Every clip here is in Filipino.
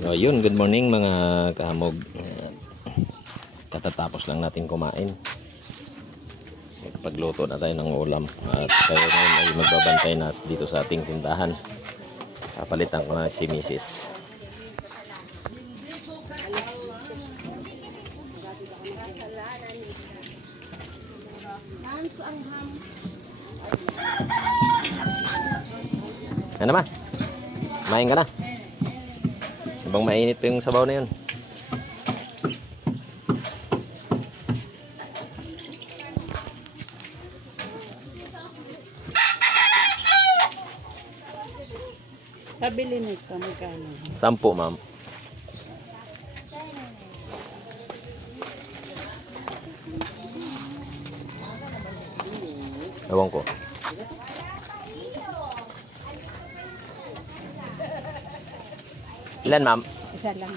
So yun, good morning mga kamog. Katatapos lang natin kumain. Pagluto na tayo ng ulam. At tayo ngayon ay magbabantay na dito sa ating tindahan. Papalitan ko na si Mrs. Ano ba? Kumain ka na? Ibang mainit pa yung sabaw na yun. Pabili mo ka, magkano? 10, ma'am. Ewan ko. Ilan, ma'am? Isa lang.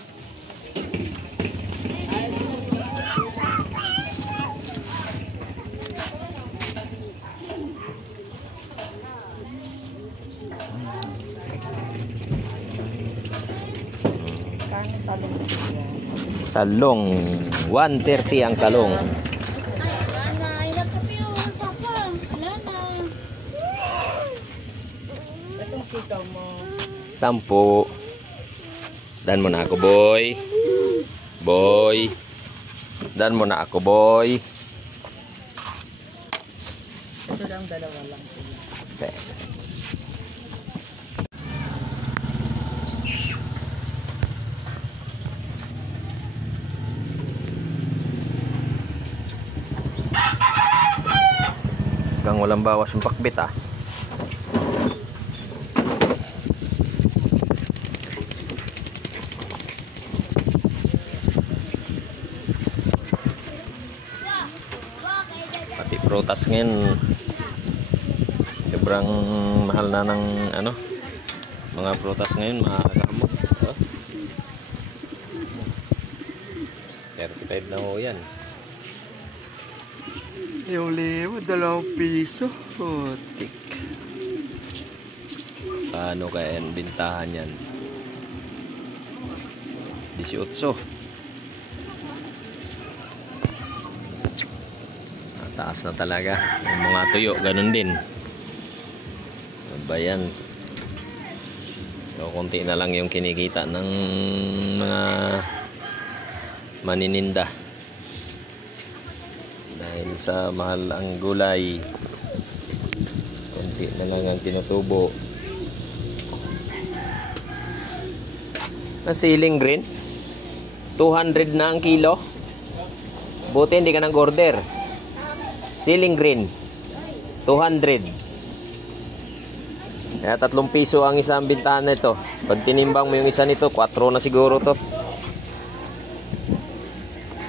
Talong. 130 ang talong. Itong sitaw mo. 10. Dan mo na ako, boy. Boy. Dan mo na ako, boy. Ito lang, dalawa lang. Okay. Hanggang walang bawas yung pakbit, ah. Pati prutas ngayon sobrang mahal na ng ano, mga prutas ngayon, mga kamot. 35 na ho yan. Yung limo, 2 piso. Putik. Paano kaya ang bintahan yan? 18. Taas na talaga. Yung mga tuyo, ganun din. Ba yan? So, konti na lang yung kinikita ng mga manininda. Dahil sa mahal ang gulay, konti na lang ang tinutubo. Siling green 200 na ang kilo. Buti hindi ka nang order. Siling green 200. Kaya 3 piso ang isang bintahan nito. Pag tinimbang mo yung isa nito, 4 na siguro to.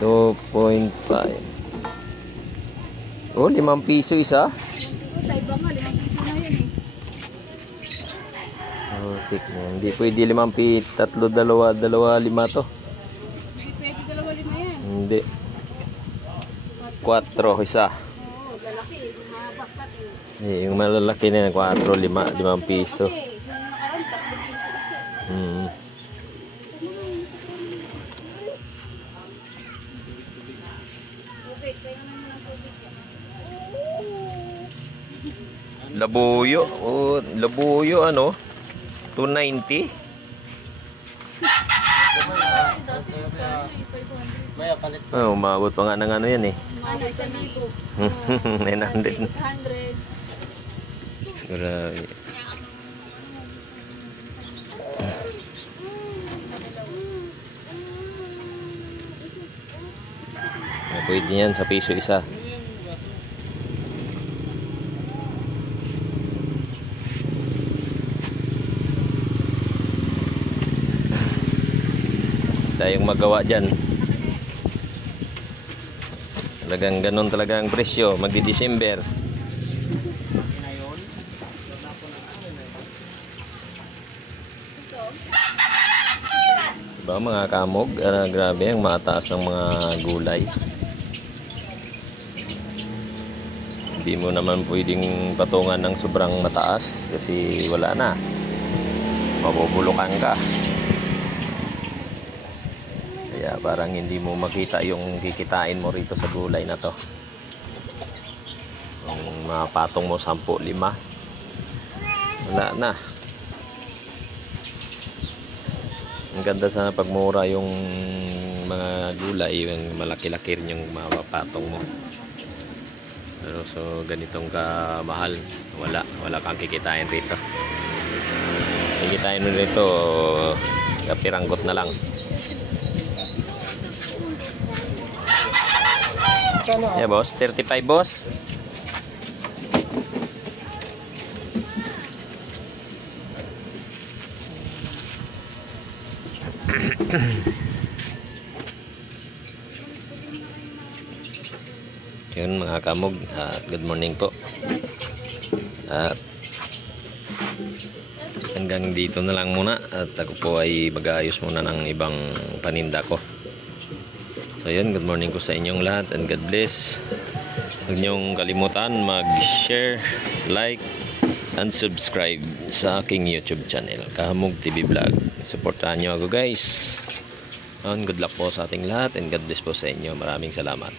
2.5. Oh, 5 piso isa. Sa iba nga, 5 piso na yun eh. Oh, hindi pwede 5 piso, 3, 2, 2, 5 to. Hindi pwede 2-5 yan. Hindi. 4 isa. Oo, lalaki. Mahaba pati. Yung malalaki na 4, 5 piso. Kasi, yung nakaraan, 3 piso isa. Okay, kaya naman ng tubig yan. Labuyo. Oh, labuyo ano? 290. Oh, umabot pa nga ng ano yan eh. Ano, 1,000. 900. 800. Grabe. Pwede yan sa piso isa. Tayong magawa dyan. Talagang ganun talaga ang presyo magdi-December. Diba mga kamog, grabe ang mataas ng mga gulay. Hindi mo naman pwedeng patungan ng sobrang mataas kasi wala na, mabubulukan ka. Kaya parang hindi mo makita yung kikitain mo rito sa gulay na to. Kung mapatong mo 10-5, wala na. Ang ganda sana pagmura yung mga gulay, yung malaki-laki rin yung mapapatong mo. Pero so ganitong kamahal, wala kang kikitain rito. Kikitain mo rito, kapiranggot na lang. Yeah, boss, 35 boss. Yun mga kamog, good morning po. At hanggang dito na lang muna, at ako po ay mag-aayos muna ng ibang paninda ko. So yun, good morning ko sa inyong lahat and God bless. Huwag niyong kalimutan mag-share, like, and subscribe sa aking YouTube channel, Kahamog TV Vlog. Supportahan niyo ako guys. And good luck po sa ating lahat and God bless po sa inyo. Maraming salamat.